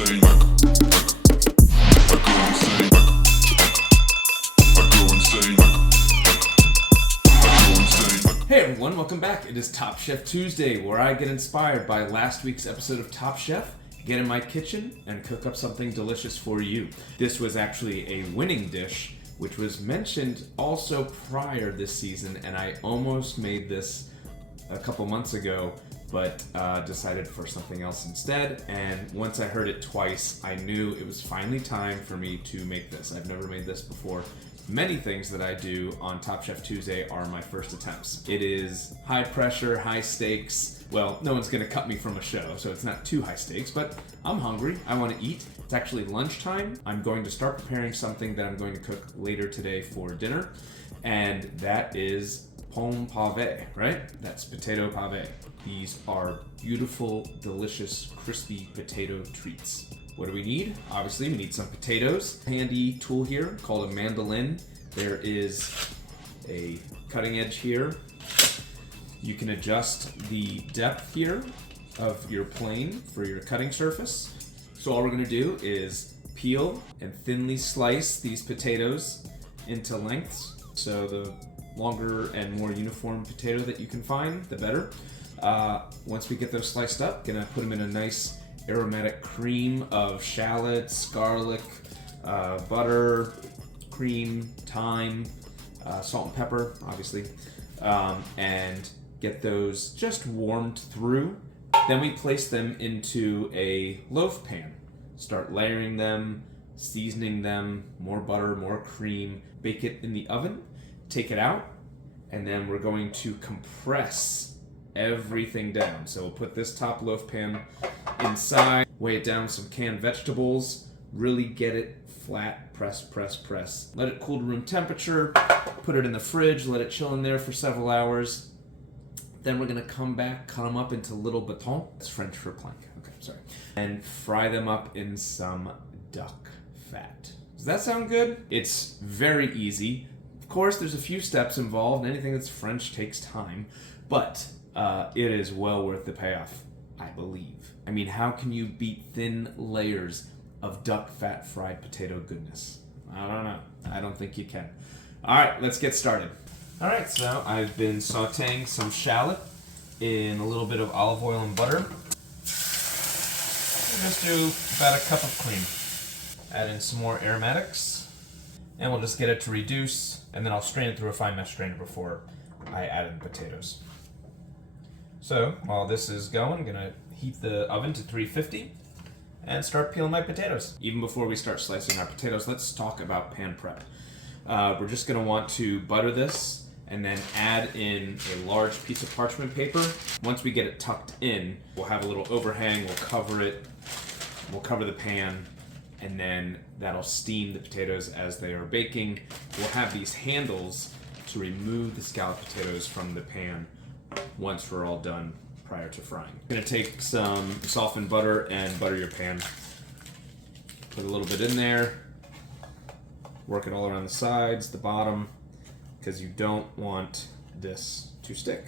insane. I go insane. I go insane. I go insane. Hey everyone, welcome back. It is Top Chef Tuesday, where I get inspired by last week's episode of Top Chef, get in my kitchen, and cook up something delicious for you. This was actually a winning dish, which was mentioned also prior this season, and I almost made this a couple months ago, but decided for something else instead. And once I heard it twice, I knew it was finally time for me to make this. I've never made this before. Many things that I do on Top Chef Tuesday are my first attempts. It is high pressure, high stakes. Well, no one's gonna cut me from a show, so it's not too high stakes, but I'm hungry, I wanna eat. It's actually lunchtime. I'm going to start preparing something that I'm going to cook later today for dinner, and that is Pavé, right? That's potato pavé. These are beautiful, delicious, crispy potato treats. What do we need? Obviously, we need some potatoes. Handy tool here called a mandolin. There is a cutting edge here. You can adjust the depth here of your plane for your cutting surface. So all we're gonna do is peel and thinly slice these potatoes into lengths. So the longer and more uniform potato that you can find, the better. Once we get those sliced up, gonna put them in a nice aromatic cream of shallots, garlic, butter, cream, thyme, salt and pepper, obviously, and get those just warmed through. Then we place them into a loaf pan. Start layering them, seasoning them, more butter, more cream, bake it in the oven, take it out, and then we're going to compress everything down. So we'll put this top loaf pan inside, weigh it down with some canned vegetables, really get it flat, press. Let it cool to room temperature, put it in the fridge, let it chill in there for several hours. Then we're gonna come back, cut them up into little batons. That's French for plank, okay, sorry. And fry them up in some duck fat. Does that sound good? It's very easy. Of course, there's a few steps involved. Anything that's French takes time, but it is well worth the payoff, I believe. I mean, how can you beat thin layers of duck fat fried potato goodness? I don't know. I don't think you can. All right, let's get started. All right, so I've been sauteing some shallot in a little bit of olive oil and butter. Just do about a cup of cream. Add in some more aromatics, and we'll just get it to reduce, and then I'll strain it through a fine mesh strainer before I add in the potatoes. So while this is going, I'm gonna heat the oven to 350 and start peeling my potatoes. Even before we start slicing our potatoes, let's talk about pan prep. We're just gonna want to butter this and then add in a large piece of parchment paper. Once we get it tucked in, we'll have a little overhang, we'll cover it, we'll cover the pan, and then that'll steam the potatoes as they are baking. We'll have these handles to remove the scalloped potatoes from the pan once we're all done prior to frying. I'm gonna take some softened butter and butter your pan. Put a little bit in there. Work it all around the sides, the bottom, because you don't want this to stick.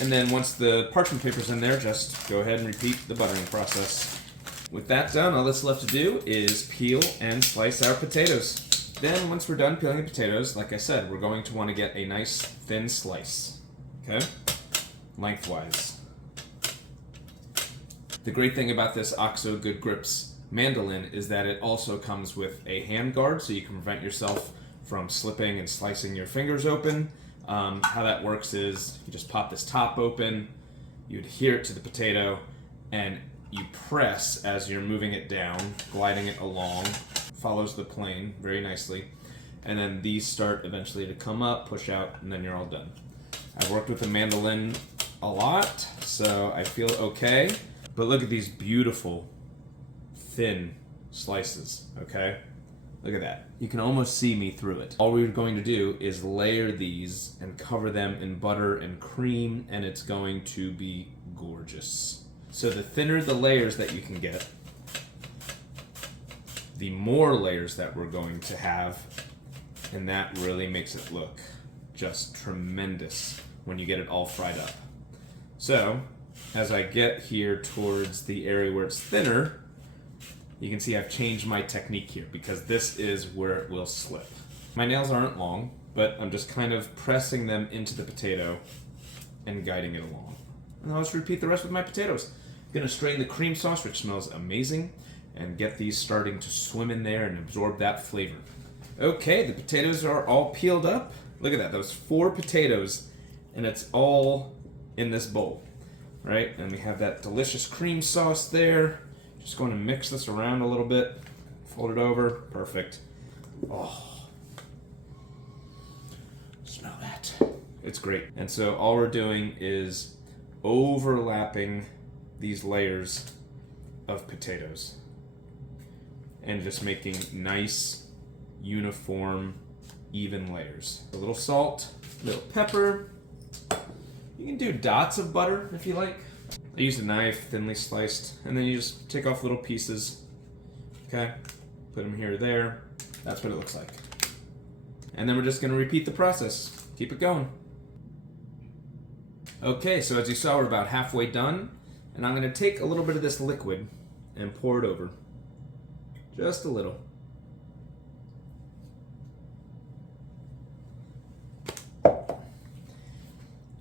And then once the parchment paper's in there, just go ahead and repeat the buttering process. With that done, all that's left to do is peel and slice our potatoes. Then once we're done peeling the potatoes, like I said, we're going to want to get a nice thin slice, okay? Lengthwise. The great thing about this OXO Good Grips mandolin is that it also comes with a hand guard, so you can prevent yourself from slipping and slicing your fingers open. How that works is you just pop this top open, you adhere it to the potato, and you press as you're moving it down, gliding it along. Follows the plane very nicely. And then these start eventually to come up, push out, and then you're all done. I've worked with the mandolin a lot, so I feel okay. But look at these beautiful, thin slices, okay? Look at that. You can almost see me through it. All we're going to do is layer these and cover them in butter and cream, and it's going to be gorgeous. So the thinner the layers that you can get, the more layers that we're going to have, and that really makes it look just tremendous when you get it all fried up. So, as I get here towards the area where it's thinner, you can see I've changed my technique here because this is where it will slip. My nails aren't long, but I'm just kind of pressing them into the potato and guiding it along. And I'll just repeat the rest with my potatoes. I'm gonna strain the cream sauce, which smells amazing, and get these starting to swim in there and absorb that flavor. Okay, the potatoes are all peeled up. Look at that, those 4 potatoes, and it's all in this bowl, right? And we have that delicious cream sauce there. Just going to mix this around a little bit, fold it over, perfect. Oh, smell that. It's great. And so all we're doing is overlapping these layers of potatoes and just making nice, uniform, even layers. A little salt, a little pepper. You can do dots of butter if you like. I use a knife, thinly sliced, and then you just take off little pieces. Okay, put them here or there. That's what it looks like. And then we're just gonna repeat the process. Keep it going. Okay, so as you saw, we're about halfway done, and I'm gonna take a little bit of this liquid and pour it over. Just a little.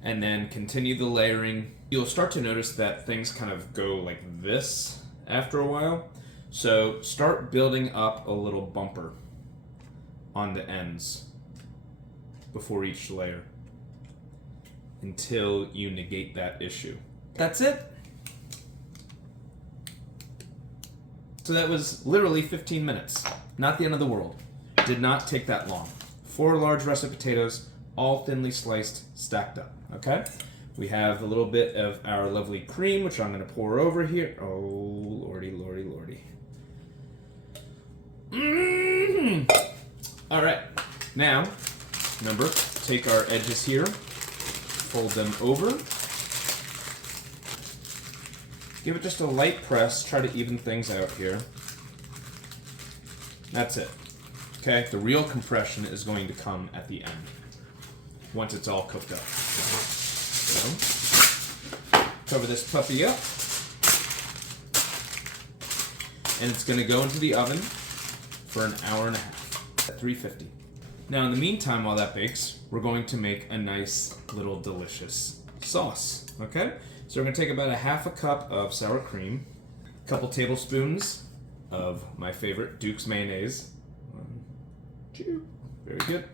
And then continue the layering. You'll start to notice that things kind of go like this after a while. So start building up a little bumper on the ends before each layer until you negate that issue. That's it. So that was literally 15 minutes. Not the end of the world. Did not take that long. 4 large russet potatoes, all thinly sliced, stacked up. Okay? We have a little bit of our lovely cream, which I'm going to pour over here. Oh, lordy, lordy, lordy. All right. Now, remember, take our edges here, fold them over. Give it just a light press. Try to even things out here. That's it. Okay? The real compression is going to come at the end, once it's all cooked up. So, cover this puppy up. And it's going to go into the oven for an hour and a half at 350. Now in the meantime, while that bakes, we're going to make a nice little delicious sauce. Okay? So we're going to take about a half a cup of sour cream, a couple tablespoons of my favorite Duke's mayonnaise. 1, 2, very good.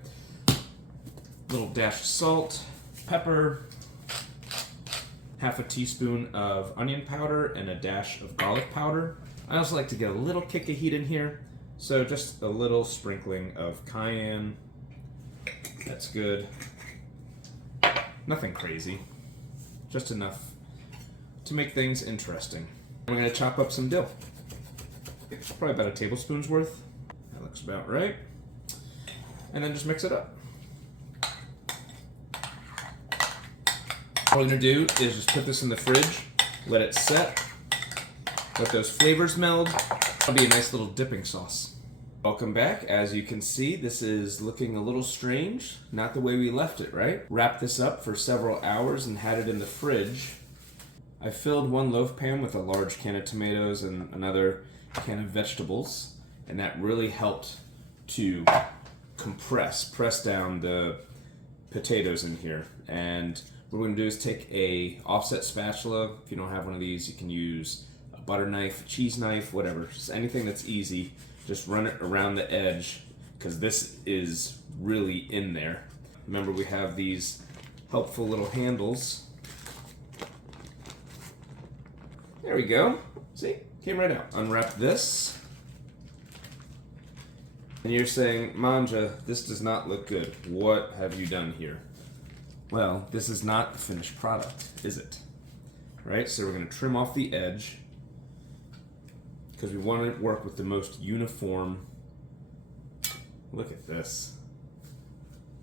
Little dash of salt, pepper, half a teaspoon of onion powder, and a dash of garlic powder. I also like to get a little kick of heat in here, so just a little sprinkling of cayenne. That's good. Nothing crazy, just enough to make things interesting. We're going to chop up some dill. Probably about a tablespoon's worth. That looks about right. And then just mix it up. All we're going to do is just put this in the fridge, let it set, let those flavors meld. That'll be a nice little dipping sauce. Welcome back. As you can see, this is looking a little strange. Not the way we left it, right? Wrapped this up for several hours and had it in the fridge. I filled 1 loaf pan with a large can of tomatoes and another can of vegetables, and that really helped to press down the potatoes in here. And what we're going to do is take a offset spatula. If you don't have one of these, you can use a butter knife, a cheese knife, whatever. Just anything that's easy. Just run it around the edge because this is really in there. Remember, we have these helpful little handles. There we go. See? Came right out. Unwrap this. And you're saying, Mangia, this does not look good. What have you done here? Well, this is not the finished product, is it? Right? So we're going to trim off the edge because we want to work with the most uniform. Look at this.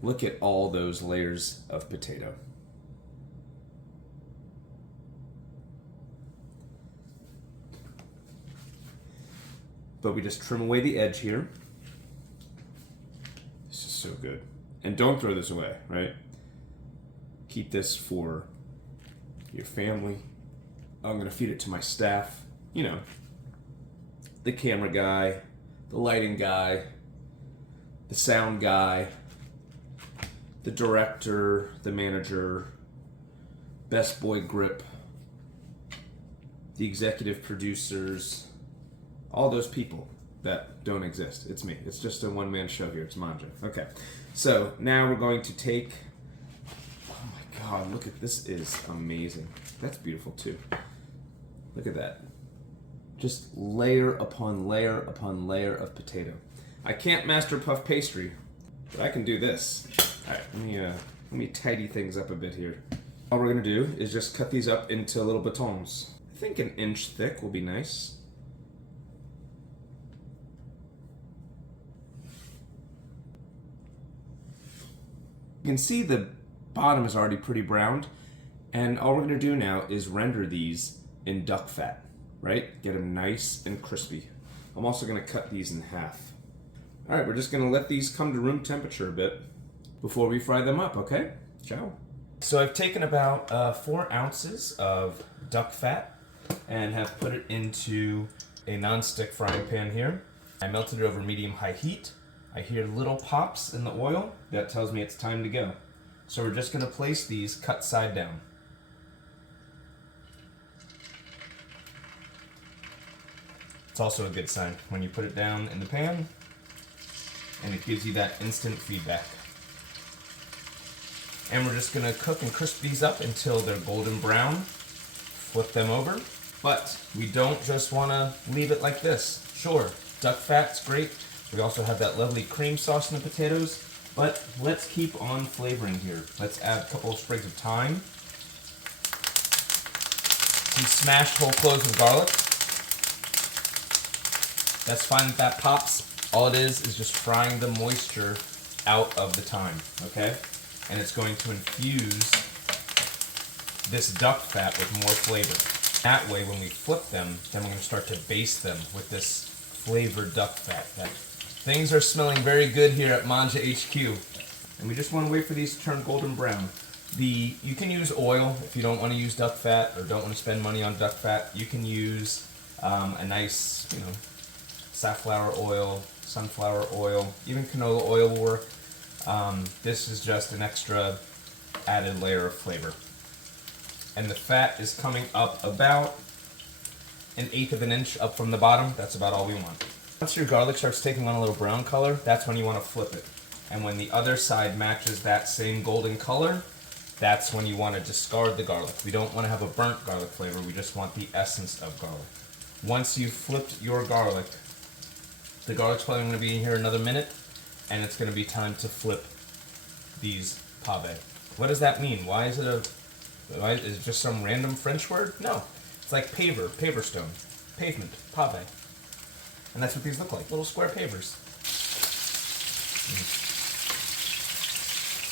Look at all those layers of potato. But we just trim away the edge here. This is so good. And don't throw this away, right? Keep this for your family. I'm going to feed it to my staff. You know, the camera guy, the lighting guy, the sound guy, the director, the manager, best boy grip, the executive producers, all those people that don't exist. It's me. It's just a one-man show here. It's Mangia. Okay. So now we're going to take... Oh my God, look at this. Is amazing. That's beautiful too. Look at that. Just layer upon layer upon layer of potato. I can't master puff pastry, but I can do this. All right, let me tidy things up a bit here. All we're gonna do is just cut these up into little batons. I think an inch thick will be nice. You can see the bottom is already pretty browned, and all we're gonna do now is render these in duck fat, right? Get them nice and crispy. I'm also gonna cut these in half. All right, we're just gonna let these come to room temperature a bit before we fry them up, okay? Ciao. So I've taken about 4 ounces of duck fat and have put it into a non-stick frying pan here. I melted it over medium-high heat. I hear little pops in the oil. That tells me it's time to go. So we're just gonna place these cut side down. It's also a good sign when you put it down in the pan and it gives you that instant feedback. And we're just gonna cook and crisp these up until they're golden brown. Flip them over. But we don't just wanna leave it like this. Sure, duck fat's great. We also have that lovely cream sauce in the potatoes, but let's keep on flavoring here. Let's add a couple of sprigs of thyme. Some smashed whole cloves of garlic. That's fine if that pops. All it is just frying the moisture out of the thyme, okay? And it's going to infuse this duck fat with more flavor. That way, when we flip them, then we're gonna start to baste them with this flavored duck fat. Things are smelling very good here at Mangia HQ. And we just wanna wait for these to turn golden brown. You can use oil if you don't wanna use duck fat or don't wanna spend money on duck fat. You can use a nice, safflower oil, sunflower oil, even canola oil will work. This is just an extra added layer of flavor. And the fat is coming up about 1/8 of an inch up from the bottom. That's about all we want. Once your garlic starts taking on a little brown color, that's when you want to flip it. And when the other side matches that same golden color, that's when you want to discard the garlic. We don't want to have a burnt garlic flavor, we just want the essence of garlic. Once you've flipped your garlic, the garlic's probably going to be in here another minute, and it's going to be time to flip these pavé. What does that mean? Is it just some random French word? No. It's like paver, paver stone, pavement, pavé. And that's what these look like, little square pavers.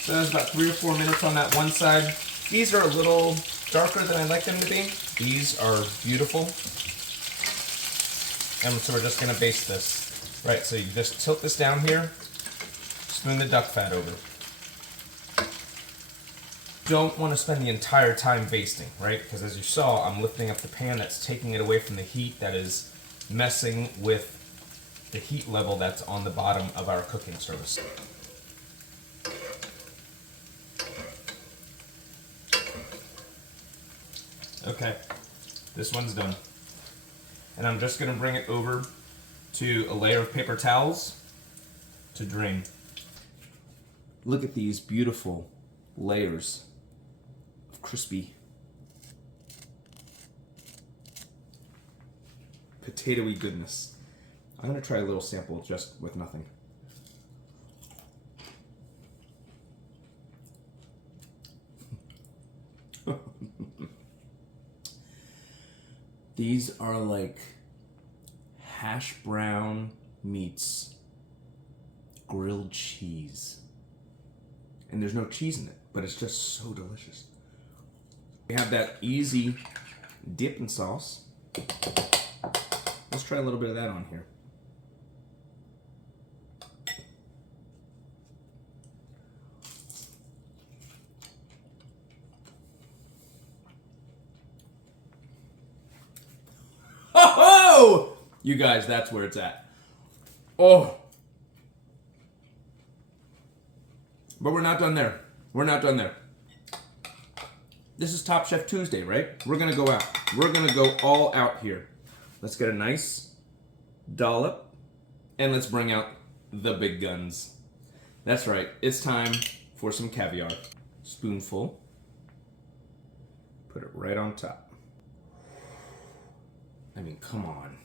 So there's about 3 or 4 minutes on that one side. These are a little darker than I'd like them to be. These are beautiful. And so we're just gonna baste this. Right, so you just tilt this down here, spoon the duck fat over. Don't want to spend the entire time basting, right? Because as you saw, I'm lifting up the pan, that's taking it away from the heat, that is messing with the heat level that's on the bottom of our cooking surface. Okay, this one's done. And I'm just going to bring it over to a layer of paper towels to drain. Look at these beautiful layers of crispy potatoey goodness. I'm going to try a little sample just with nothing. These are like hash brown meets grilled cheese. And there's no cheese in it, but it's just so delicious. We have that easy dipping sauce. Let's try a little bit of that on here. Oh! You guys, that's where it's at. Oh. But we're not done there. We're not done there. This is Top Chef Tuesday, right? We're gonna go out. We're gonna go all out here. Let's get a nice dollop, and let's bring out the big guns. That's right, it's time for some caviar. Spoonful. Put it right on top. I mean, come on.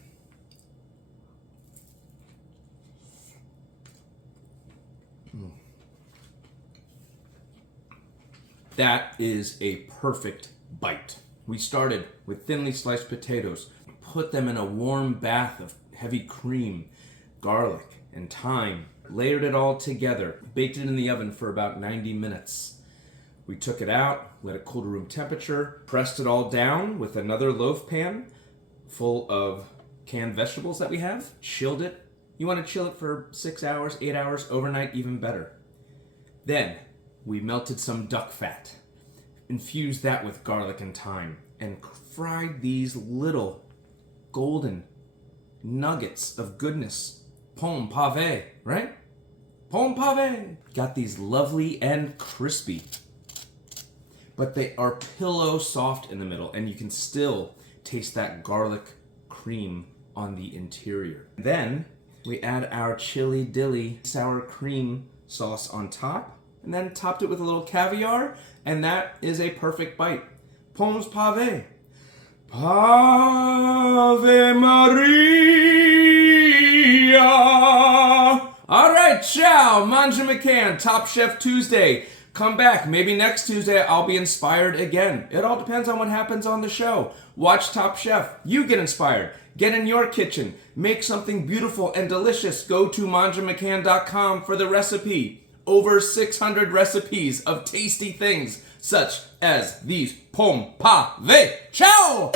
That is a perfect bite. We started with thinly sliced potatoes, put them in a warm bath of heavy cream, garlic, and thyme, layered it all together, baked it in the oven for about 90 minutes. We took it out, let it cool to room temperature, pressed it all down with another loaf pan full of canned vegetables that we have, chilled it. You want to chill it for 6 hours, 8 hours, overnight, even better. Then we melted some duck fat, infused that with garlic and thyme, and fried these little golden nuggets of goodness. Pomme Pavé, right? Pomme Pavé! Got these lovely and crispy, but they are pillow soft in the middle, and you can still taste that garlic cream on the interior. Then we add our chili dilly sour cream sauce on top, and then topped it with a little caviar, and that is a perfect bite. Pommes Pavé. Ave Maria! All right, ciao, Mangia McCann, Top Chef Tuesday. Come back, maybe next Tuesday I'll be inspired again. It all depends on what happens on the show. Watch Top Chef, you get inspired. Get in your kitchen, make something beautiful and delicious. Go to mangiamccann.com for the recipe. Over 600 recipes of tasty things, such as these Pomme Pavé. Ciao!